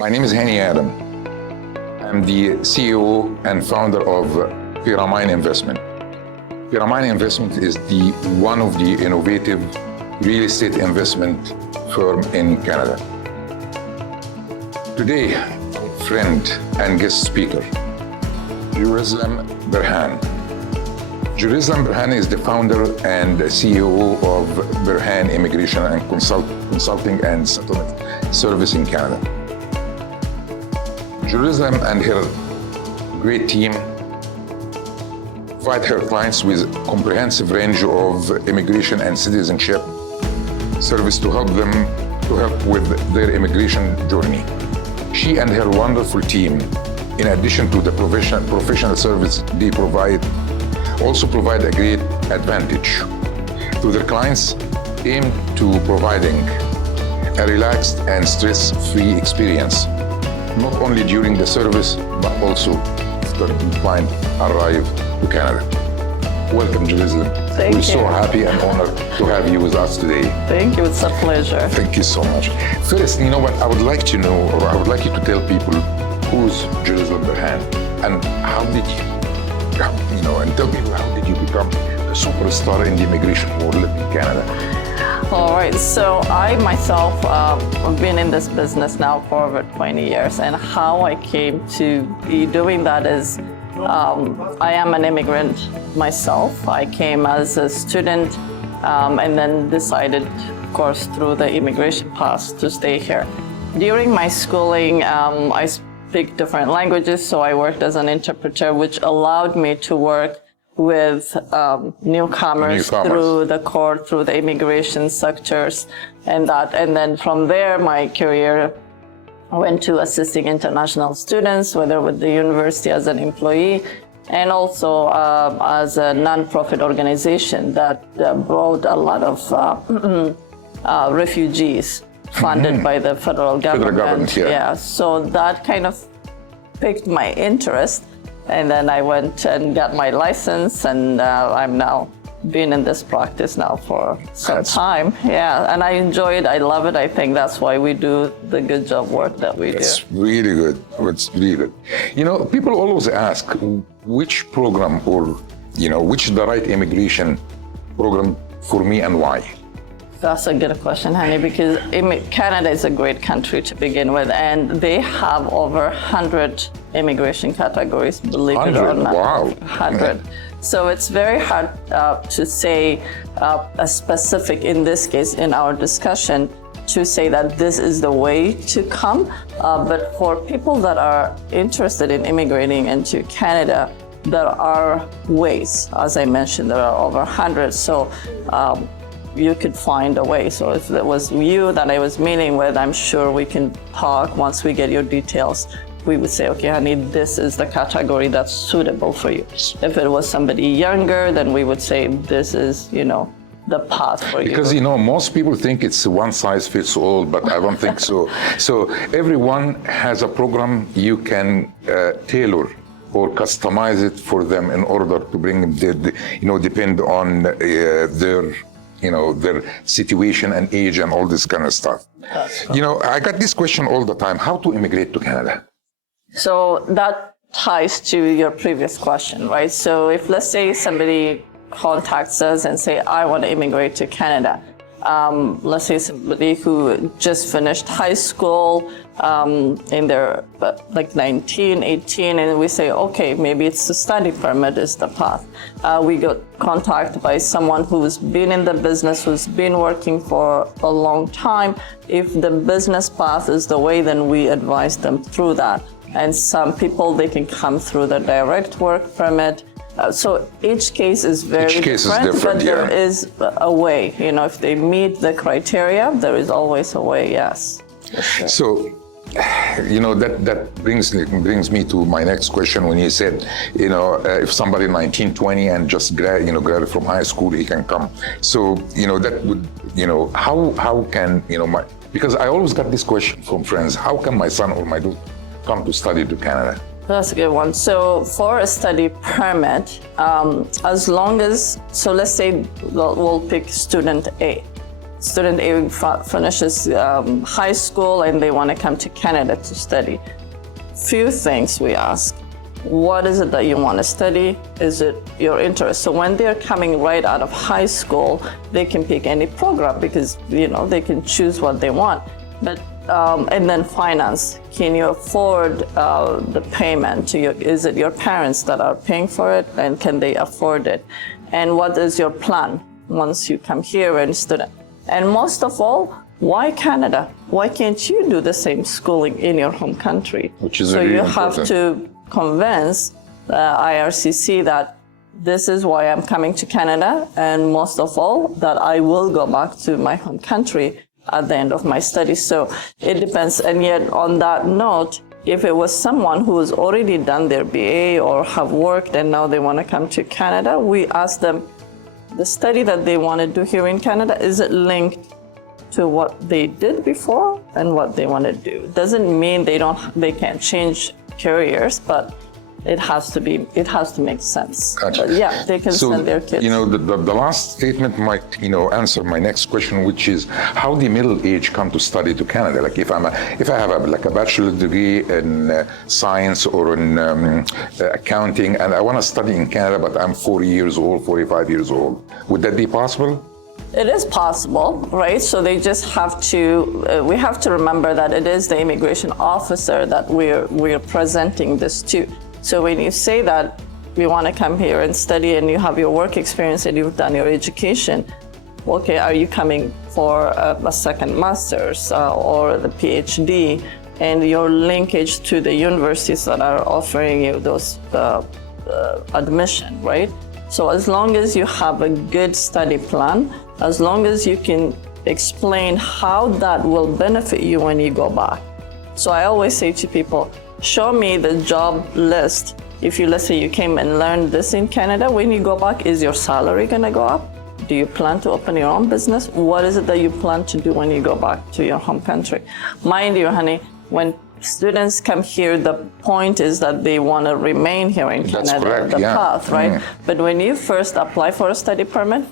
My name is Hany Adam. I'm the CEO and founder of Pyramine Investment. Pyramine Investment is one of the innovative real estate investment firm in Canada. Today, friend and guest speaker, Yerusalem Berhane. Yerusalem Berhane is the founder and CEO of Berhane Immigration and Consulting and Settlement Service in Canada. Yerusalem and her great team provide her clients with a comprehensive range of immigration and citizenship service to help with their immigration journey. She and her wonderful team, in addition to the professional service they provide, also provide a great advantage to their clients aimed to providing a relaxed and stress-free experience, not only during the service, but also after the client arrive to Canada. Welcome, Jerusalem. Thank you. We're so happy and honored to have you with us today. Thank you, it's a pleasure. Thank you so much. First, you know what, I would like to know, or I would like you to tell people who's Yerusalem Berhane and how did you, and tell people how did you become a superstar in the immigration world in Canada? All right, so I myself have been in this business now for over 20 years, and how I came to be doing that is I am an immigrant myself. I came as a student and then decided, of course, through the immigration pass to stay here. During my schooling, I speak different languages, so I worked as an interpreter, which allowed me to work with newcomers through the court, through the immigration sectors, and then from there, my career went to assisting international students, whether with the university as an employee, and also as a non-profit organization that brought a lot of refugees funded by the federal government. Yeah, so that kind of piqued my interest. And then I went and got my license, and I'm now been in this practice now for some time. Yeah, and I enjoy it. I love it. I think that's why we do the good job work that we do. It's really good. It's really good. You know, people always ask which program or, which is the right immigration program for me and why. That's a good question, Hany, because Canada is a great country to begin with, and they have over 100 immigration categories, believe it or not. Wow. 100. So it's very hard to say a specific, in this case, in our discussion, to say that this is the way to come. But for people that are interested in immigrating into Canada, there are ways. As I mentioned, there are over 100. So you could find a way. So if it was you that I was meeting with, I'm sure we can talk once we get your details. We would say, okay, honey, this is the category that's suitable for you. If it was somebody younger, then we would say this is, the path for you. Because, most people think it's one size fits all, but I don't think so. So everyone has a program you can tailor or customize it for them in order to bring them, depend on their situation and age and all this kind of stuff. I got this question all the time, how to immigrate to Canada? So that ties to your previous question, right? So if, let's say, somebody contacts us and say, I want to immigrate to Canada. Let's say somebody who just finished high school in their 19, 18, and we say, okay, maybe it's the study permit is the path. We got contacted by someone who's been in the business, who's been working for a long time. If the business path is the way, then we advise them through that. And some people, they can come through the direct work permit. So each case is very different, but there is a way. If they meet the criteria, there is always a way, yes. Sure. So, that brings me to my next question when you said, if somebody 19, 20 and just graduated from high school, he can come. So, that would, how can, because I always got this question from friends, how can my son or my daughter come to study to Canada? That's a good one. So for a study permit, as long as, so let's say we'll pick student A. student finishes high school and they want to come to Canada to study. Few things we ask. What is it that you want to study? Is it your interest? So when they're coming right out of high school, they can pick any program because, they can choose what they want. But and then finance. Can you afford the payment? Is it your parents that are paying for it, and can they afford it? And what is your plan once you come here and student? And most of all, why Canada? Why can't you do the same schooling in your home country? Which is so really you important. have to convince the IRCC that this is why I'm coming to Canada, and most of all, that I will go back to my home country at the end of my studies. So it depends. And yet, on that note, if it was someone who has already done their BA or have worked and now they want to come to Canada, we ask them, the study that they want to do here in Canada, is it linked to what they did before and what they want to do? Doesn't mean they can't change careers, but it has to make sense. Gotcha. But yeah, they can send their kids. The last statement might, answer my next question, which is how the middle age come to study to Canada. Like if I have a bachelor degree in science or in accounting, and I want to study in Canada, but I'm 40 years old, 45 years old, would that be possible? It is possible, right? So they just have to, we have to remember that it is the immigration officer that we're presenting this to. So when you say that you want to come here and study and you have your work experience and you've done your education, okay, are you coming for a second master's or the PhD, and your linkage to the universities that are offering you those admission, right? So as long as you have a good study plan, as long as you can explain how that will benefit you when you go back. So I always say to people, show me the job list. If let's say you came and learned this in Canada, when you go back, is your salary gonna go up? Do you plan to open your own business? What is it that you plan to do when you go back to your home country? Mind you, Hany, when students come here, the point is that they want to remain here in Canada, correct, the yeah. path, right? Mm. But when you first apply for a study permit,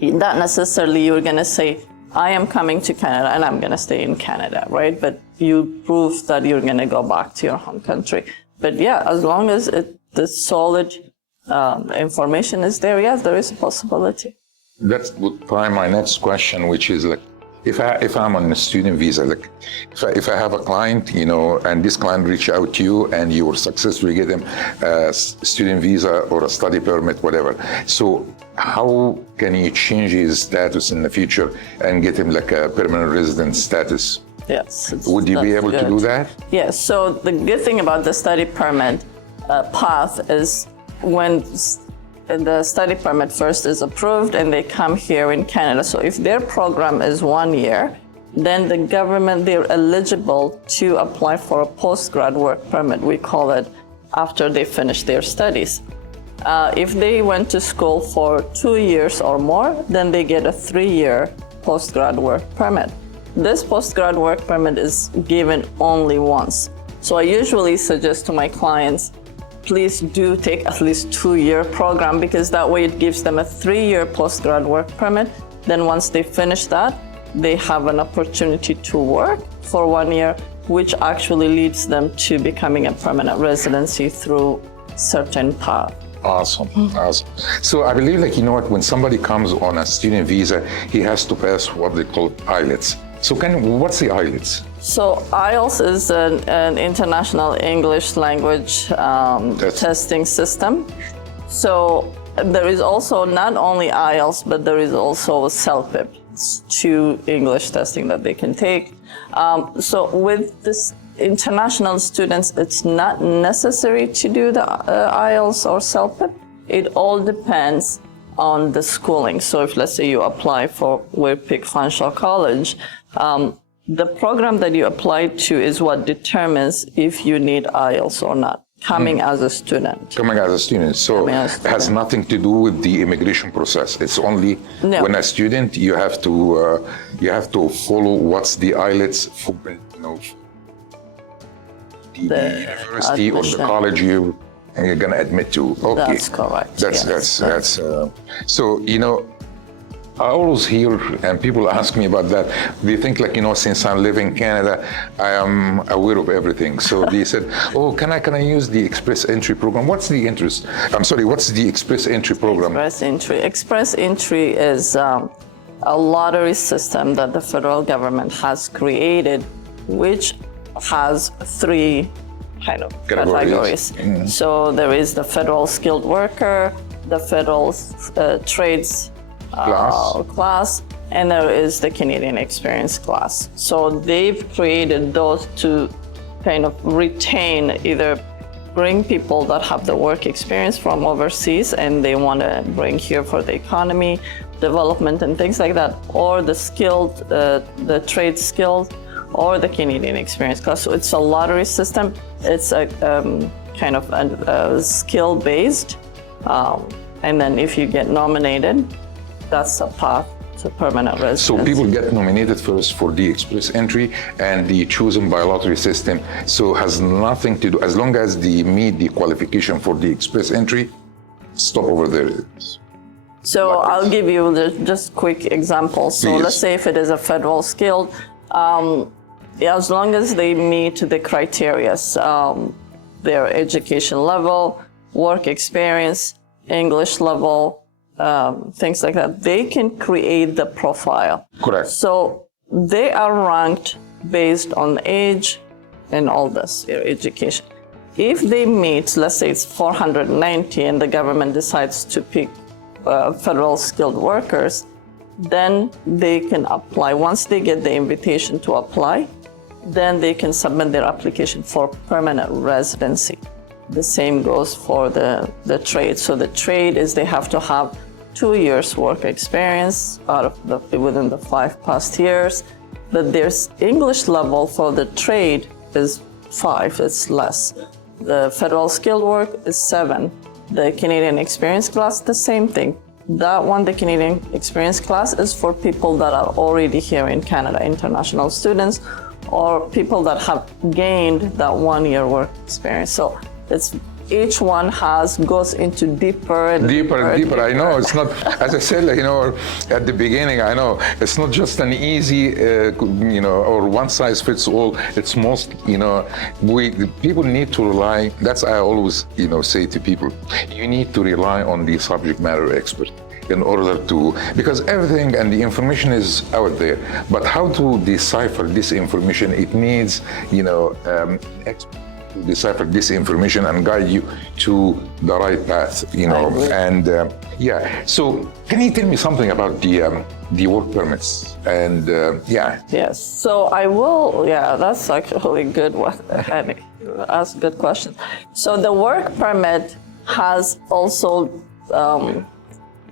not necessarily you're going to say, I am coming to Canada and I'm going to stay in Canada, right? But you prove that you're going to go back to your home country. But yeah, as long as the solid information is there, yes, there is a possibility. That would prime my next question, which is like, if I'm on a student visa, like if I have a client, and this client reach out to you and you were successful, get them a student visa or a study permit, whatever. So how can you change his status in the future and get him like a permanent resident status? Yes. Would you be able to do that? Yes. So the good thing about the study permit path is when the study permit first is approved and they come here in Canada. So if their program is 1 year, then the government, they're eligible to apply for a postgrad work permit, we call it, after they finish their studies. If they went to school for 2 years or more, then they get a 3-year postgrad work permit. This postgrad work permit is given only once. So I usually suggest to my clients, please do take at least 2-year program, because that way it gives them a 3-year postgrad work permit. Then once they finish that, they have an opportunity to work for 1 year, which actually leads them to becoming a permanent residency through certain path. Awesome, awesome. So I believe, when somebody comes on a student visa, he has to pass what they call IELTS. So what's the IELTS? So IELTS is an international English language testing system. So there is also not only IELTS, but there is also CELPIP. It's 2 English testing that they can take. So with this international students, it's not necessary to do the IELTS or CELPIP. It all depends on the schooling. So if, let's say, you apply for, we pick Fanshawe College, the program that you apply to is what determines if you need IELTS or not, coming as a student. Coming as a student. So it has nothing to do with the immigration process. It's only when a student, you have to follow what's the IELTS for, the university or the college you're going to admit to. Okay. That's correct. That's so I always hear, and people ask me about that. They think like, since I live in Canada, I am aware of everything. So they said, oh, can I use the Express Entry program? What's the Express Entry program? Express Entry is a lottery system that the federal government has created, which has three kind of categories. So there is the federal skilled worker, the federal trades class, and there is the Canadian experience class. So they've created those to kind of retain, either bring people that have the work experience from overseas and they want to bring here for the economy, development and things like that, or the skilled, the trade skilled, or the Canadian experience class. So it's a lottery system. It's a kind of a skill-based, and then if you get nominated, that's a path to permanent residence. So people get nominated first for the Express Entry and the chosen by lottery system. So has nothing to do, as long as they meet the qualification for the Express Entry, stop over there. So I'll give you just quick examples. So let's say if it is a federal skilled, as long as they meet the criteria, their education level, work experience, English level, things like that, they can create the profile. Correct. So they are ranked based on age and all this, their education. If they meet, let's say it's 490 and the government decides to pick federal skilled workers, then they can apply. Once they get the invitation to apply, then they can submit their application for permanent residency. The same goes for the trade. So the trade is they have to have 2 years work experience within the 5 past years. But their English level for the trade is 5, it's less. The federal skilled work is 7. The Canadian experience class, the same thing. That one, the Canadian experience class, is for people that are already here in Canada, international students, or people that have gained that 1 year work experience. So it's each one goes into deeper and deeper. I know it's not, as I said, at the beginning, I know it's not just an easy, or one size fits all. It's most, people need to rely. That's I always, say to people, you need to rely on the subject matter expert in order to, because everything and the information is out there. But how to decipher this information? It needs, experts to decipher this information and guide you to the right path, and So can you tell me something about the work permits and Yes. So I will. Yeah, that's actually a good one. Ask a good question. So the work permit has also.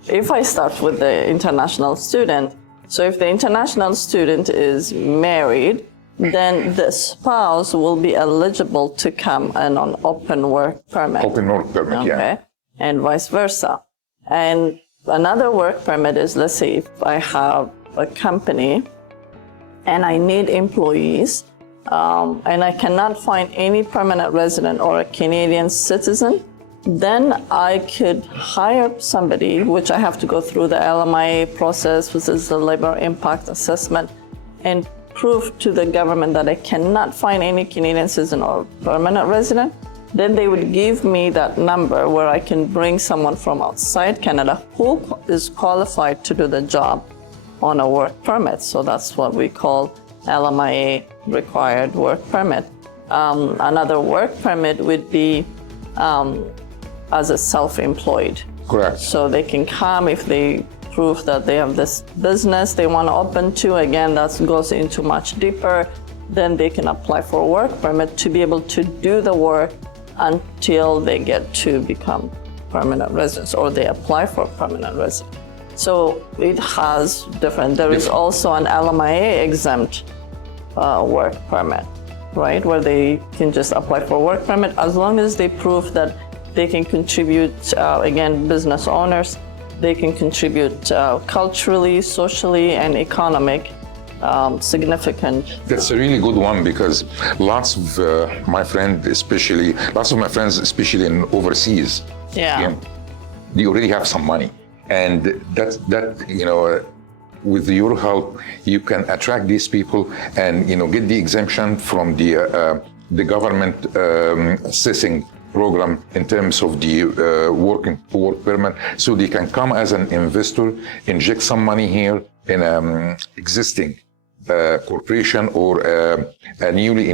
If I start with the international student, so if the international student is married, then the spouse will be eligible to come and on open work permit. Open work permit, yeah. And vice versa. And another work permit is, let's say if I have a company and I need employees, and I cannot find any permanent resident or a Canadian citizen, then I could hire somebody, which I have to go through the LMIA process, which is the labor impact assessment, and prove to the government that I cannot find any Canadian citizen or permanent resident. Then they would give me that number where I can bring someone from outside Canada who is qualified to do the job on a work permit. So that's what we call LMIA required work permit. Another work permit would be as a self-employed. Correct. So they can come if they prove that they have this business they want to open to. Again, that goes into much deeper. Then they can apply for a work permit to be able to do the work until they get to become permanent residents or they apply for permanent residence. So it has different. There is also an LMIA exempt work permit, right? Where they can just apply for a work permit as long as they prove that they can contribute, again, business owners, they can contribute culturally, socially, and economic significant. That's a really good one because lots of my friends, especially in overseas, they already have some money. And with your help, you can attract these people and get the exemption from the government assessing program in terms of the work permit, so they can come as an investor, inject some money here in an existing corporation or a newly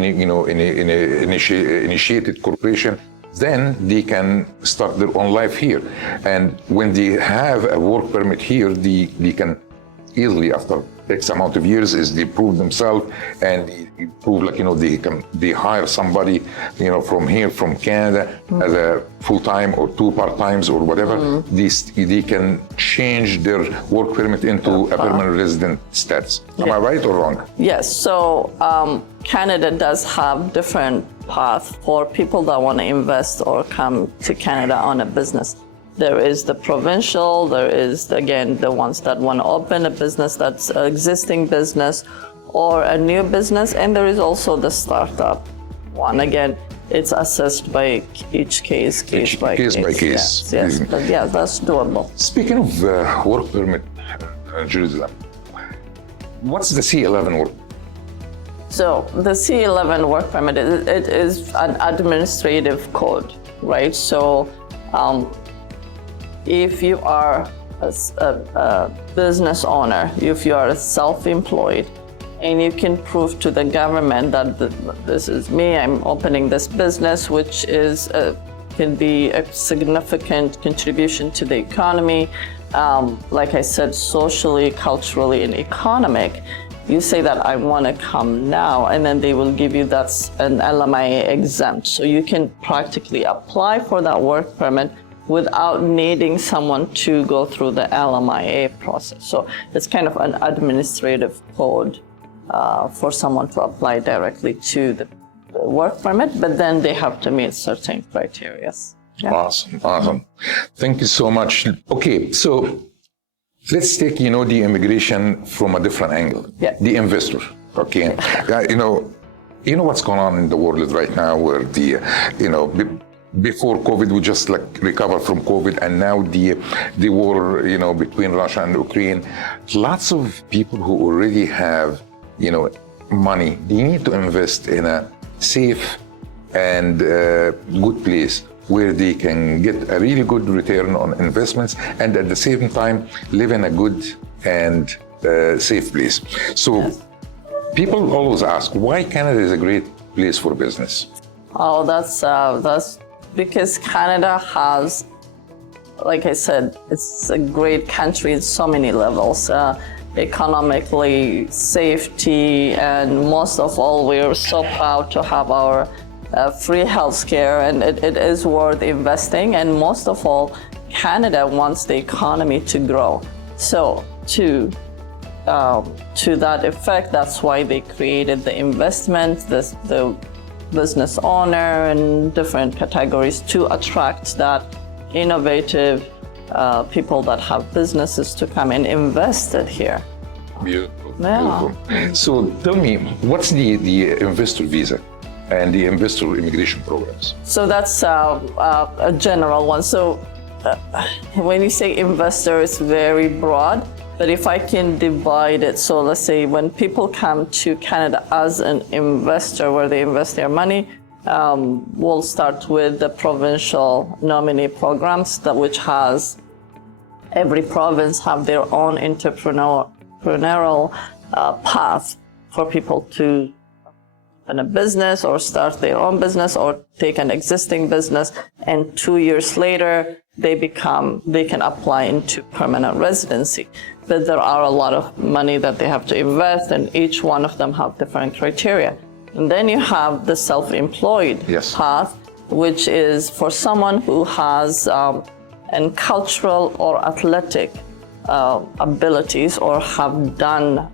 initiated corporation. Then they can start their own life here. And when they have a work permit here, they can easily, after X amount of years, is they prove themselves and they prove they hire somebody from here, from Canada, as a full-time or 2 part-times or whatever. They can change their work permit into a permanent resident status. Am I right or wrong? Yes. So Canada does have different paths for people that want to invest or come to Canada on a business. There is the provincial, there is, again, the ones that want to open a business that's an existing business or a new business, and there is also the startup one. Again, it's assessed by each case by case. Yes. But yeah, that's doable. Speaking of work permit, Jerusalem, what's the C11 work? So the C11 work permit, it is an administrative code, right? So if you are a business owner, if you are self-employed, and you can prove to the government that this is me, I'm opening this business, which is can be a significant contribution to the economy, like I said, socially, culturally, and economic. You say that I want to come now, and then they will give you that's an LMIA exempt. So you can practically apply for that work permit without needing someone to go through the LMIA process. So it's kind of an administrative code for someone to apply directly to the work permit, but then they have to meet certain criteria. Yeah. Awesome. Thank you so much. Okay, so let's take, the immigration from a different angle. Yeah. The investor, okay? You know what's going on in the world right now, where before COVID, we just recovered from COVID, and now the war, between Russia and Ukraine. Lots of people who already have, money, they need to invest in a safe and good place where they can get a really good return on investments and at the same time live in a good and safe place. So people always ask, why Canada is a great place for business? Oh, that's because Canada has, like I said, it's a great country in so many levels. Economically, safety, and most of all, we're so proud to have our free healthcare, and it is worth investing. And most of all, Canada wants the economy to grow. So to that effect, that's why they created the investment, the business owner, and different categories to attract that innovative people that have businesses to come and invest it here. Beautiful. Yeah. Beautiful. So tell me, what's the investor visa and the investor immigration programs? So that's a general one. So when you say investor, it's very broad. But if I can divide it, so let's say when people come to Canada as an investor, where they invest their money, we'll start with the provincial nominee programs, which has every province have their own entrepreneurial path for people to open a business or start their own business or take an existing business, and 2 years later they can apply into permanent residency. But there are a lot of money that they have to invest, and each one of them have different criteria. And then you have the self-employed path, which is for someone who has cultural or athletic abilities or have done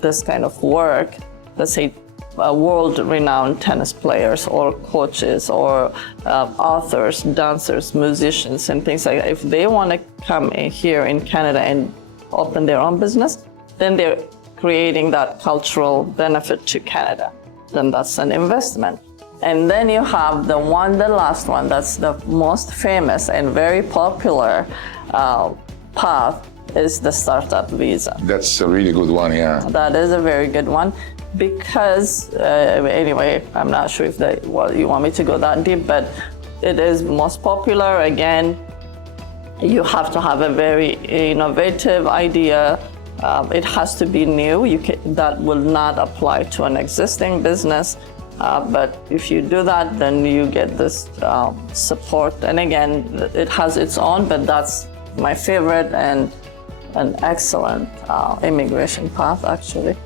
this kind of work. Let's say world-renowned tennis players or coaches or authors, dancers, musicians, and things like that. If they want to come in here in Canada and open their own business, then they're creating that cultural benefit to Canada. Then that's an investment. And then you have the last one, that's the most famous and very popular path, is the startup visa. That's a really good one, yeah. That is a very good one because, anyway, I'm not sure if you want me to go that deep, but it is most popular. Again, you have to have a very innovative idea. It has to be new. That will not apply to an existing business. But if you do that, then you get this support. And again, it has its own, but that's my favorite and an excellent immigration path, actually.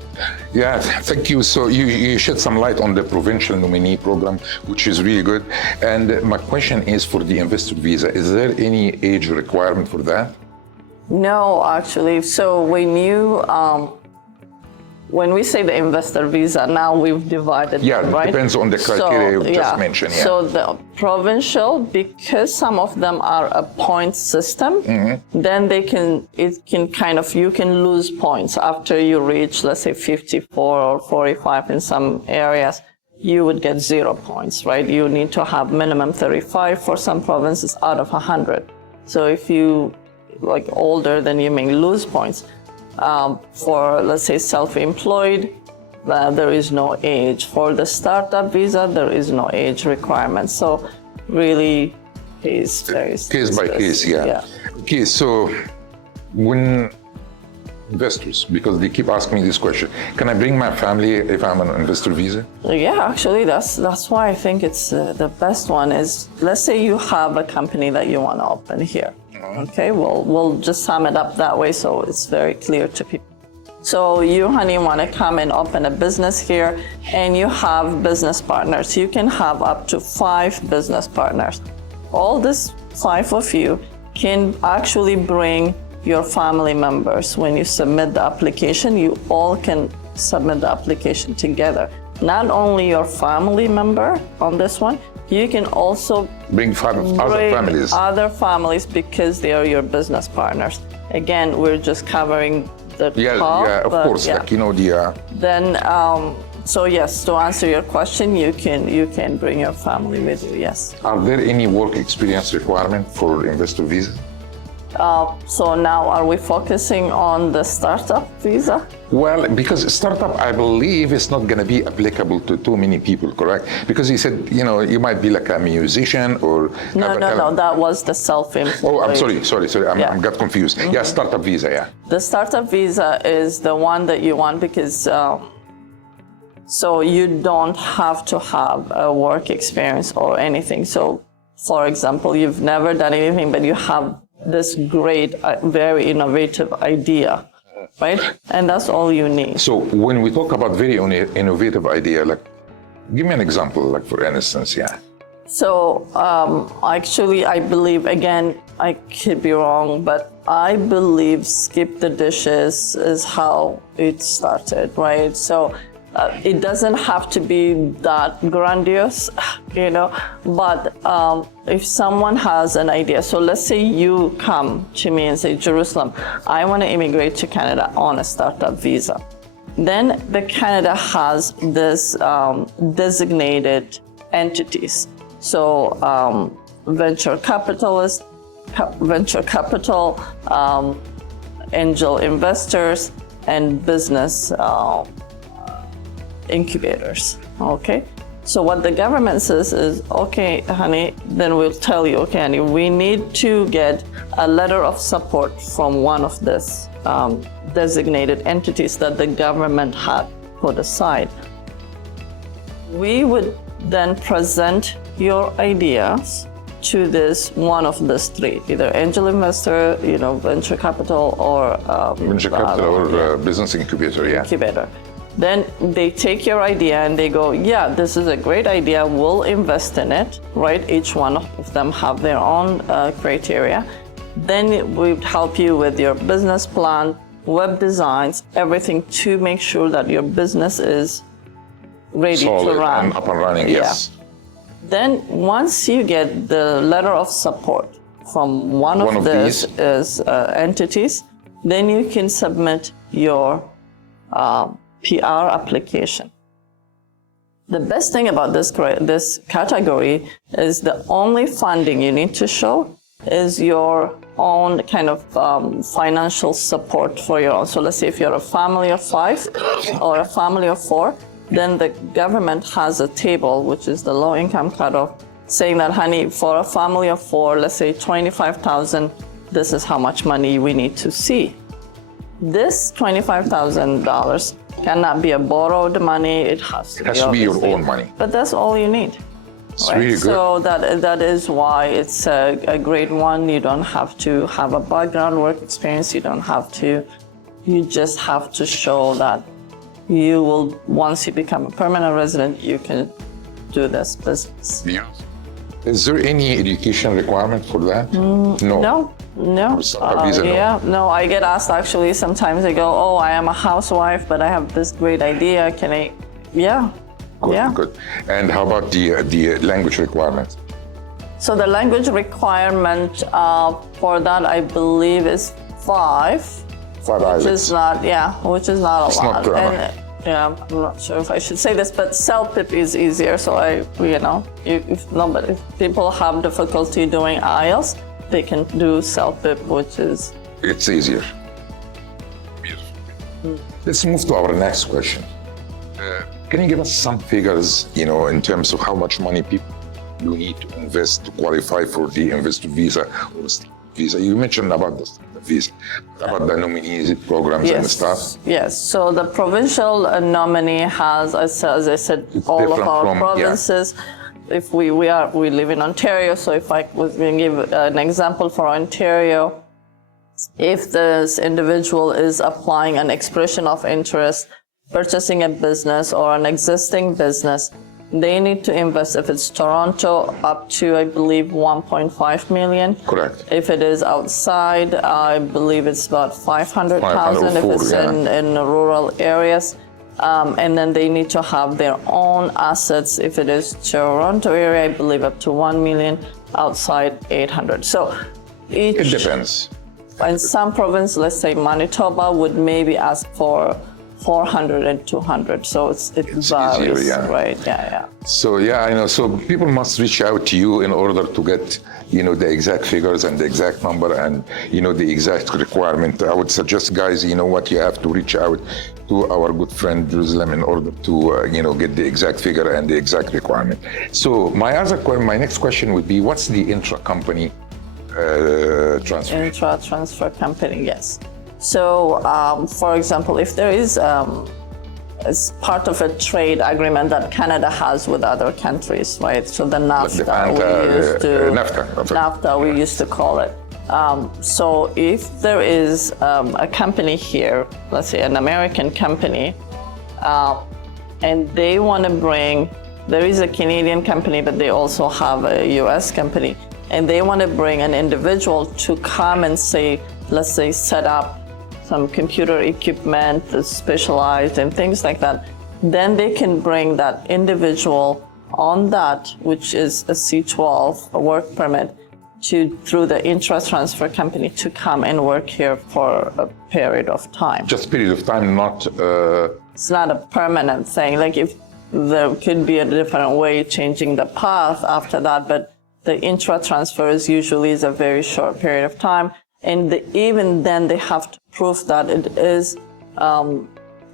Yeah, thank you. So you shed some light on the provincial nominee program, which is really good. And my question is for the investor visa, is there any age requirement for that? No, actually. So when we say the investor visa, now we've divided them, right? It depends on the criteria you just mentioned. Yeah. So the provincial, because some of them are a point system, then you can lose points after you reach, let's say 54 or 45 in some areas. You would get 0 points, right? You need to have minimum 35 for some provinces out of 100. So if you older, then you may lose points. For, let's say, self-employed, there is no age. For the startup visa, there is no age requirement. So really, case by case, yeah. Okay, so when investors, because they keep asking me this question, can I bring my family if I'm on an investor visa? Yeah, actually, that's why I think it's the best one is, let's say you have a company that you want to open here. Okay, we'll just sum it up that way so it's very clear to people. So you, Hany, want to come and open a business here, and you have business partners. You can have up to 5 business partners. All these 5 of you can actually bring your family members. When you submit the application, you all can submit the application together. Not only your family member on this one, you can also bring other families because they are your business partners. Again, we're just covering the top. Yeah, of course. Yeah. Then, so yes, to answer your question, you can bring your family with you. Yes. Are there any work experience requirement for investor visa? So now, are we focusing on the startup visa? Well, because startup, I believe, is not going to be applicable to too many people, correct? Because you said, you might be like a musician or... No, that was the self-employed. Oh, I'm sorry. I got confused. Yeah, startup visa, yeah. The startup visa is the one that you want because so you don't have to have a work experience or anything. So, for example, you've never done anything, but you have this great, very innovative idea, right? And that's all you need. So when we talk about very innovative idea, give me an example, for instance, yeah. So actually, I believe, again, I could be wrong, but I believe skip the dishes is how it started, right? So it doesn't have to be that grandiose, but if someone has an idea, so let's say you come to me and say, Jerusalem, I want to immigrate to Canada on a startup visa. Then the Canada has this designated entities. So venture capital, angel investors, and business incubators, okay? So what the government says is, okay, Hany, then we'll tell you, okay, Hany, we need to get a letter of support from one of these designated entities that the government had put aside. We would then present your ideas to this one of these 3, either angel investor, venture capital, or business incubator, yeah. Incubator. Then they take your idea and they go, yeah, this is a great idea, we'll invest in it, right? Each one of them have their own criteria. Then we help you with your business plan, web designs, everything to make sure that your business is ready to run. And up and running, yes. Then once you get the letter of support from one of these entities, then you can submit your PR application. The best thing about this category is the only funding you need to show is your own kind of financial support for your own. So let's say if you're a family of 5 or a family of 4, then the government has a table, which is the low income cutoff, saying that, honey, for a family of 4, let's say 25,000, this is how much money we need to see. This $25,000 cannot be a borrowed money. It has to be your own money. But that's all you need. It's right? really good. So that is why it's a great one. You don't have to have a background work experience. You don't have to. You just have to show that you will, once you become a permanent resident, you can do this business. Yeah. Is there any education requirement for that? No. No. No. I get asked actually sometimes. They go, "Oh, I am a housewife, but I have this great idea. Can I?" Yeah. Good. And how about the language requirement? So the language requirement for that, I believe, is 5. 5 which is not, which is not a it's lot. Not grammar. And, I'm not sure if I should say this, but CELPIP is easier. So if people have difficulty doing IELTS, they can do CELPIP, which is... It's easier. Beautiful. Let's move to our next question. Can you give us some figures, in terms of how much money people you need to invest to qualify for the investor visa or visa? You mentioned about the visa, about the nominees programs and stuff. Yes. So the provincial nominee has, as I said, It's all of our from, provinces. If we live in Ontario, so if I was going to give an example for Ontario, if this individual is applying an expression of interest, purchasing a business or an existing business, they need to invest, if it's Toronto, up to, I believe, 1.5 million. Correct. If it is outside, I believe it's about 500,000 if it's in rural areas. And then they need to have their own assets. If it is Toronto area, I believe up to 1 million, outside 800. So it depends. In some province, let's say Manitoba, would maybe ask for 400 and 200. So it varies, easier, right? Yeah. So I know. So people must reach out to you in order to get, the exact figures and the exact number and, the exact requirement. I would suggest, guys, you have to reach out to our good friend Jerusalem in order to, get the exact figure and the exact requirement. So my next question would be, what's the intra-company transfer? Intra-transfer company, yes. So, for example, if there is, as part of a trade agreement that Canada has with other countries, right? So the NAFTA, we used to call it. So if there is a company here, let's say an American company, and they want to there is a Canadian company, but they also have a US company, and they want to bring an individual to come and let's say set up some computer equipment that's specialized and things like that, then they can bring that individual on that, which is a C12, a work permit, through the intra-transfer company to come and work here for a period of time. Just a period of time, not... It's not a permanent thing. Like if there could be a different way changing the path after that, but the intra-transfer is usually a very short period of time. And even then, they have to prove that it is an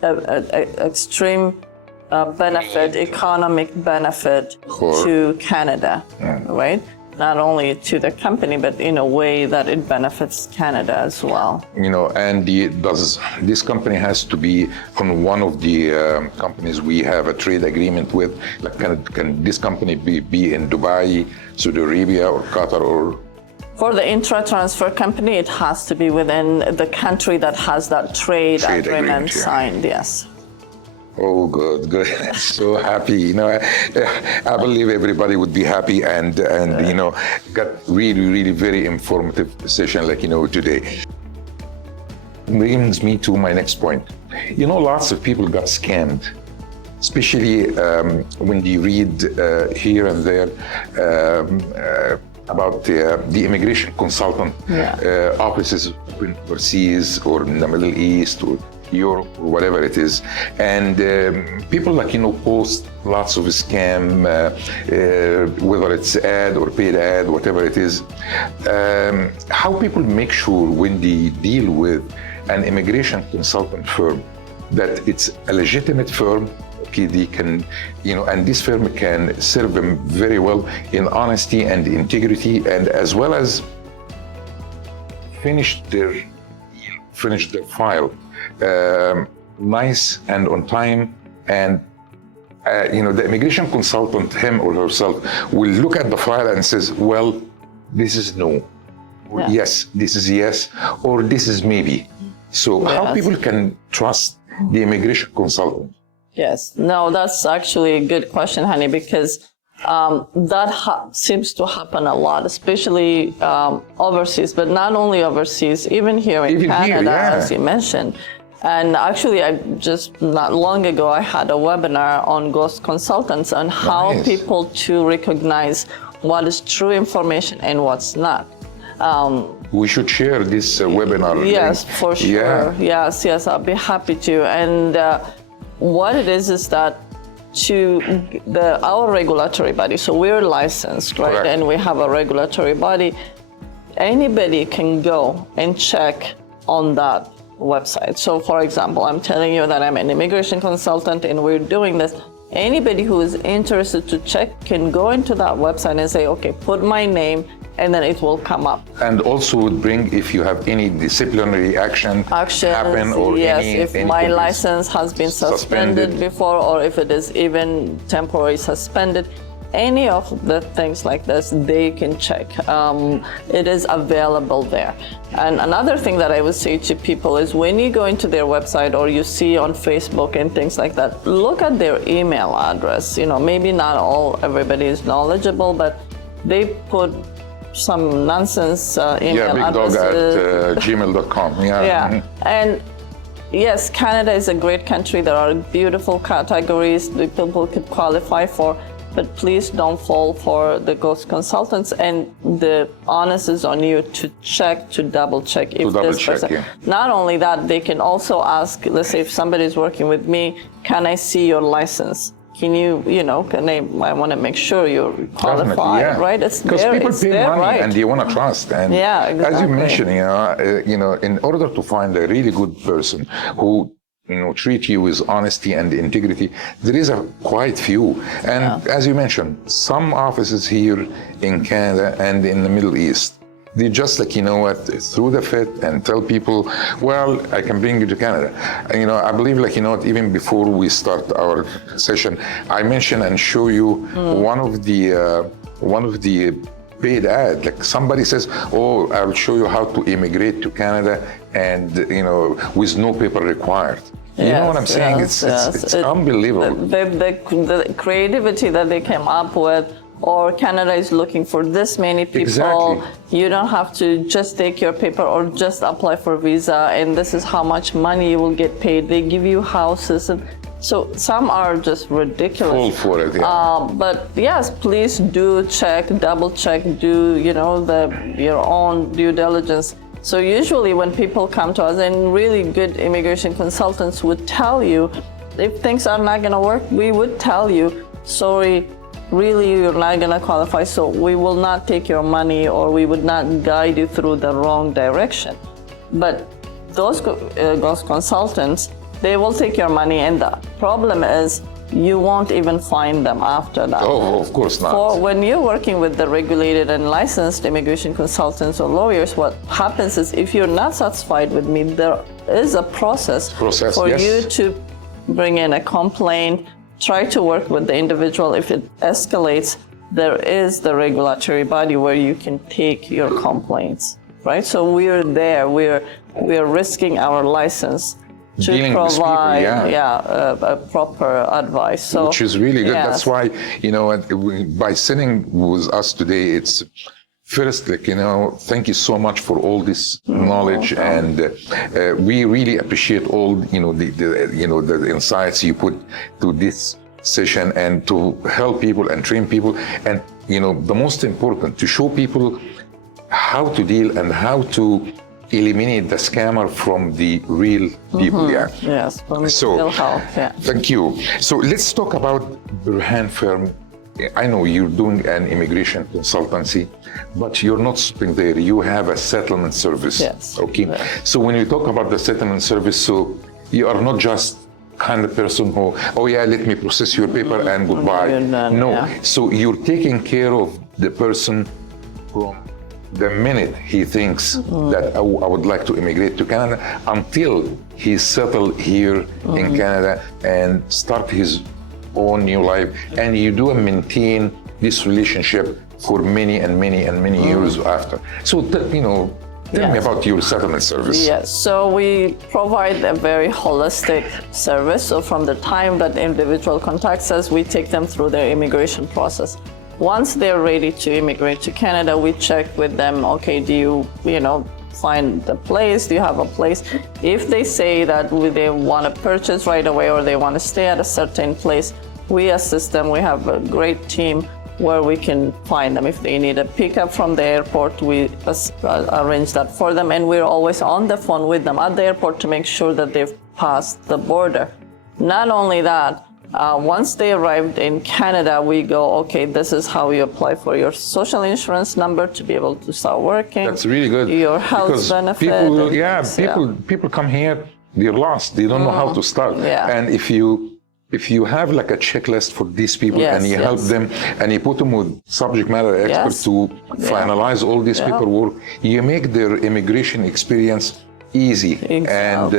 extreme benefit, economic benefit to Canada, right? Not only to the company, but in a way that it benefits Canada as well. And this company has to be on one of the companies we have a trade agreement with. Like, can this company be in Dubai, Saudi Arabia, or Qatar, or? For the intra-transfer company, it has to be within the country that has that trade agreement signed, yes. Oh, good. So happy. I believe everybody would be happy and got really very informative session like, today. Brings me to my next point. Lots of people got scammed, especially when you read here and there about the immigration consultant offices overseas or in the Middle East or Europe, or whatever it is. And people post lots of scam, whether it's ad or paid ad, whatever it is. How people make sure when they deal with an immigration consultant firm that it's a legitimate firm, they can, and this firm can serve them very well in honesty and integrity, and as well as finish their file nice and on time. And the immigration consultant, him or herself, will look at the file and says, well, this is no, yes, this is yes, or this is maybe. So how people can trust the immigration consultant? Yes, no, that's actually a good question, Hany, because that seems to happen a lot, especially overseas, but not only overseas, even here in Canada, as you mentioned. And actually, just not long ago, I had a webinar on ghost consultants and how people to recognize what is true information and what's not. We should share this webinar. Yes, for sure. Yeah. Yes, I'll be happy to. And what it is that to our regulatory body, so we're licensed, right? Correct. And we have a regulatory body. Anybody can go and check on that website. So for example, I'm telling you that I'm an immigration consultant and we're doing this. Anybody who is interested to check can go into that website and say, okay, put my name, and then it will come up. And also would bring if you have any disciplinary action happen, or if my license has been suspended before, or if it is even temporarily suspended, any of the things like this, they can check. It is available there. And another thing that I would say to people is when you go into their website or you see on Facebook and things like that, look at their email address. Maybe not everybody is knowledgeable, but they put some nonsense email addresses. bigdog@gmail.com. And yes, Canada is a great country. There are beautiful categories that people could qualify for, but please don't fall for the ghost consultants. And the onus is on you to double check if this person. Not only that, they can also ask, let's say if somebody is working with me, can I see your license? Can you, I want to make sure you're qualified, right? It's because people pay money right. and they want to trust. And exactly. As you mentioned, in order to find a really good person who treat you with honesty and integrity, there is quite few. And as you mentioned, some offices here in Canada and in the Middle East, they just through the fit and tell people, well, I can bring you to Canada. I believe even before we start our session, I mention and show you one of the paid ad. Like somebody says, oh, I will show you how to immigrate to Canada and, with no paper required. You know what I'm saying? It's unbelievable. The creativity that they came up with, or Canada is looking for this many people. Exactly. You don't have to just take your paper or just apply for visa, and this is how much money you will get paid. They give you houses. And so some are just ridiculous. Full for it, but yes, please do check, double check, do your own due diligence. So usually when people come to us, and really good immigration consultants would tell you, if things are not going to work, we would tell you, sorry, really you're not going to qualify, so we will not take your money, or we would not guide you through the wrong direction. But those consultants, they will take your money, and the problem is you won't even find them after that. Oh, of course not. When you're working with the regulated and licensed immigration consultants or lawyers, what happens is if you're not satisfied with me, there is a process for you to bring in a complaint, try to work with the individual. If it escalates, there is the regulatory body where you can take your complaints, right? So we're there. We're risking our license to provide a proper advice. So, which is really good. That's why, by sitting with us today, it's first, thank you so much for all this knowledge, and we really appreciate all, the insights you put to this session, and to help people and train people, and the most important, to show people how to deal and how to eliminate the scammer from the real people. Yeah. Yes, from So, real help. Yeah. thank you. So let's talk about Berhane firm. I know you're doing an immigration consultancy, but you're not stopping there. You have a settlement service. Yes. Okay. Yeah. So when you talk about the settlement service, so you are not just kind of person who, oh yeah, let me process your paper and goodbye. You're done, No. yeah. So you're taking care of the person from the minute he thinks that I would like to immigrate to Canada until he's settled here in Canada and start his own new life. And you do maintain this relationship for many and many and many years after. So, tell me about your settlement service. Yes, so we provide a very holistic service. So from the time that the individual contacts us, we take them through their immigration process. Once they're ready to immigrate to Canada, we check with them, okay, do you find the place? Do you have a place? If they say that they want to purchase right away or they want to stay at a certain place, we assist them. We have a great team where we can find them. If they need a pickup from the airport, we arrange that for them. And we're always on the phone with them at the airport to make sure that they've passed the border. Not only that, once they arrived in Canada, we go, okay, this is how you apply for your social insurance number to be able to start working. That's really good. Your health because benefit. People come here, they're lost. They don't know how to start. Yeah. And if you have like a checklist for these people Yes, and you help yes. them and you put them with subject matter experts Yes. to finalize all this paperwork, you make their immigration experience easy and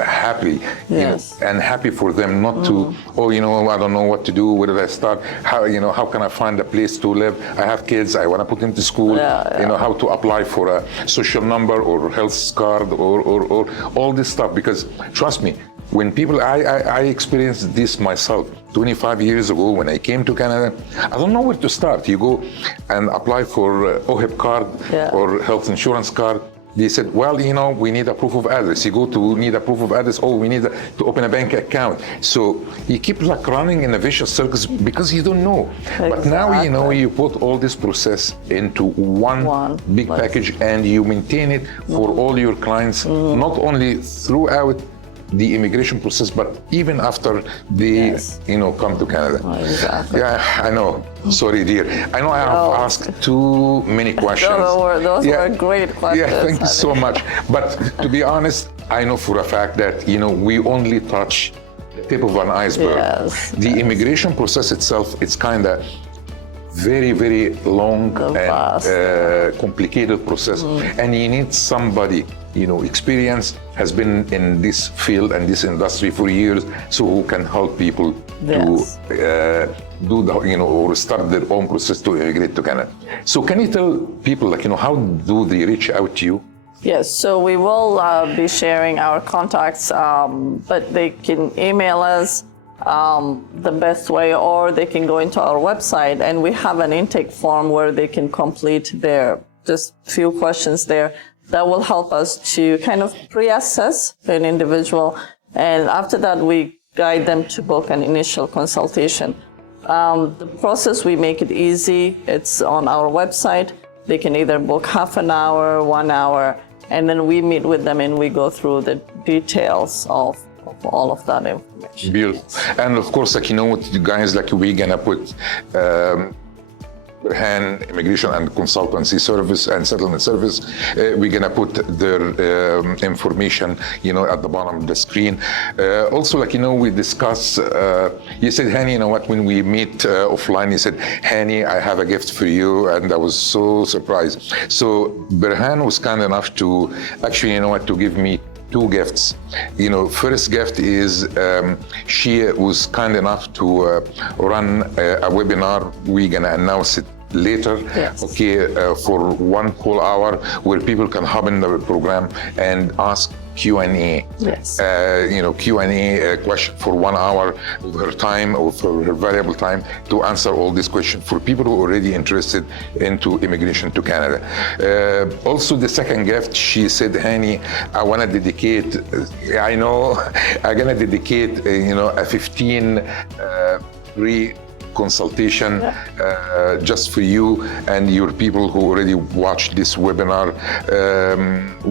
happy. Yes. And happy for them, not to I don't know what to do. Where did I start? How can I find a place to live? I have kids. I want to put them to school. How to apply for a social number or health card or all this stuff. Because trust me, when people, I experienced this myself 25 years ago when I came to Canada. I don't know where to start. You go and apply for OHIP card or health insurance card. They said, well, we need a proof of address. You go to need a proof of address. Oh, we need to open a bank account. So you keep like running in a vicious circle because you don't know. Exactly. But now, you put all this process into one big package and you maintain it for all your clients, not only throughout the immigration process, but even after they, come to Canada. Oh, exactly. Yeah, I know. Sorry, dear. I know I have asked too many questions. Those were great questions. Yeah, thank you so much. But to be honest, I know for a fact that, we only touch the tip of an iceberg. Yes, the immigration process itself, it's kind of very, very long and complicated process. And you need somebody, experienced, has been in this field and this industry for years, so who can help people to do or start their own process to immigrate to Canada. So can you tell people, how do they reach out to you? Yes, so we will be sharing our contacts, but they can email us the best way, or they can go into our website, and we have an intake form where they can complete their just few questions there that will help us to kind of pre-assess an individual, and after that we guide them to book an initial consultation. The process, we make it easy. It's on our website. They can either book half an hour, 1 hour, and then we meet with them and we go through the details of all of that information. Beautiful. And of course, you guys, we're gonna put Berhane Immigration and Consultancy Service and Settlement Service. We're gonna put their information, at the bottom of the screen. Also, we discuss. You said, Hany, when we meet offline, you said, Hany, I have a gift for you, and I was so surprised. So Berhane was kind enough to actually, to give me 2 gifts. First gift is she was kind enough to run a webinar. We're gonna announce it later, yes. For 1 whole hour where people can hop in the program and ask Q&A. Yes. Q&A question for 1 hour of her time, or for her valuable time, to answer all these questions for people who are already interested into immigration to Canada. Also, the second gift, she said, Hany, I want to dedicate, I'm going to dedicate, a 15 free consultation just for you and your people who already watched this webinar.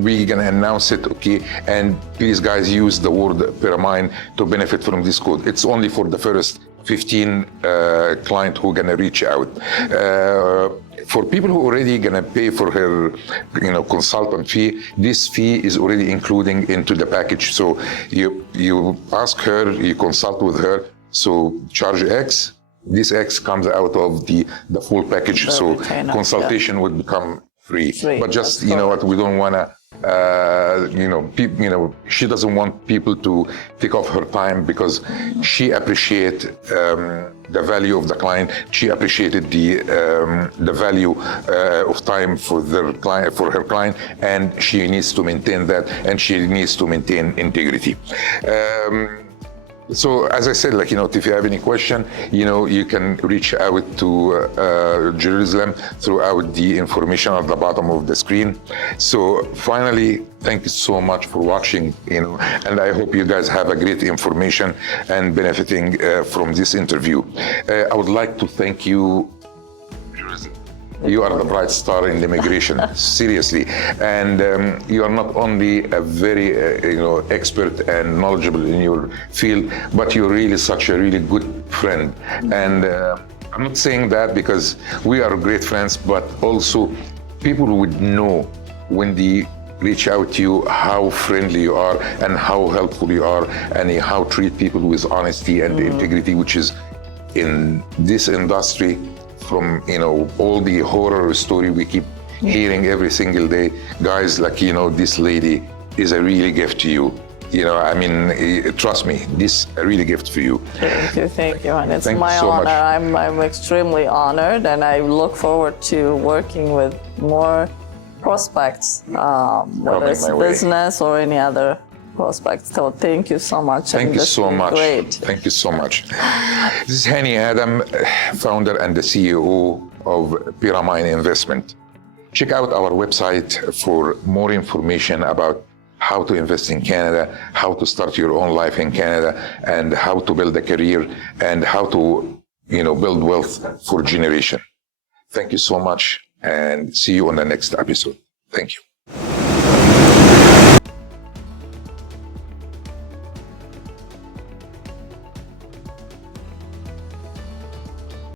We're gonna announce it, okay? And please, guys, use the word Pyramine to benefit from this code. It's only for the first 15 clients who are gonna reach out. For people who already gonna pay for her, consultant fee, this fee is already including into the package. So you ask her, you consult with her. So charge X. This X comes out of the full package. So consultation would become free. But just what, we don't wanna. She doesn't want people to take off her time because she appreciates the value of the client. She appreciated the value of time for her client, and she needs to maintain that, and she needs to maintain integrity. So as I said, if you have any question, you can reach out to Jerusalem throughout the information at the bottom of the screen. So finally, thank you so much for watching, and I hope you guys have a great information and benefiting from this interview. I would like to thank you, Jerusalem. You are the bright star in immigration, seriously. And you are not only a very, expert and knowledgeable in your field, but you're really such a really good friend. And I'm not saying that because we are great friends, but also people would know when they reach out to you how friendly you are and how helpful you are and how treat people with honesty and integrity, which is in this industry. From all the horror story we keep hearing every single day, guys, this lady is a really gift to you. Trust me, this is a really gift for you. Thank you, and it's my honor. I'm extremely honored, and I look forward to working with more prospects, whether it's business or any other prospects. So thank you so much. Thank you so much. Great. Thank you so much. This is Hany Adam, founder and the CEO of Pyramine Investment. Check out our website for more information about how to invest in Canada, how to start your own life in Canada, and how to build a career and how to, build wealth for generation. Thank you so much, and see you on the next episode. Thank you.